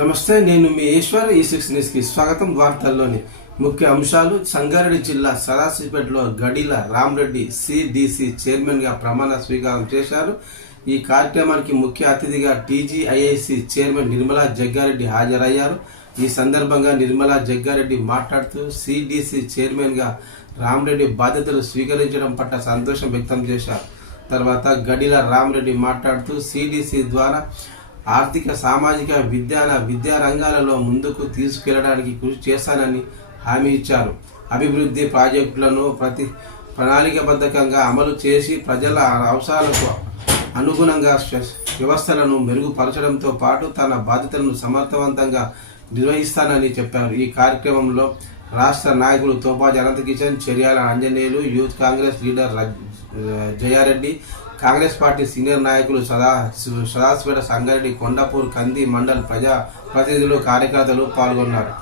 నమస్తే, నేను మీ ఈశ్వర్. ఈ6 న్యూస్ కి స్వాగతం. వార్తల్లోని ముఖ్య అంశాలు. సంగారెడ్డి జిల్లా సదాశివపేటలో గడిల రామరెడ్డి సిడిసి చైర్మన్ గా ప్రమాణ స్వీకారం చేశారు. ఈ కార్యక్రమానికి ముఖ్య అతిథిగా టీజీఐఐసి చైర్మన్ నిర్మలా జగ్గారెడ్డి హాజరయ్యారు. ఈ సందర్భంగా నిర్మలా జగ్గారెడ్డి మాట్లాడుతూ సిడిసి చైర్మన్ గా రామరెడ్డి బాధ్యతలు స్వీకరించడం పట్ల సంతోషం వ్యక్తం చేశారు. తర్వాత గడిల రామరెడ్డి మాట్లాడుతూ సిడిసి ద్వారా ఆర్థిక, సామాజిక, విద్యా రంగాలలో ముందుకు తీసుకెళ్లడానికి కృషి చేస్తానని హామీ ఇచ్చారు. అభివృద్ధి ప్రాజెక్టులను ప్రణాళికాబద్ధంగా అమలు చేసి ప్రజల అవసరాలకు అనుగుణంగా వ్యవస్థలను మెరుగుపరచడంతో పాటు తన బాధ్యతలను సమర్థవంతంగా నిర్వహిస్తానని చెప్పారు. ఈ కార్యక్రమంలో రాష్ట్ర నాయకులు తోపాజీ Ananthakishan, Cheryala Anjaneyulu, youth Congress leader Jayareddy, Congress party senior నాయకులు సదాశివపేట, సంగారెడ్డి, కొండాపూర్, కంది మండల్ ప్రజా ప్రతినిధులు, కార్యకర్తలు పాల్గొన్నారు.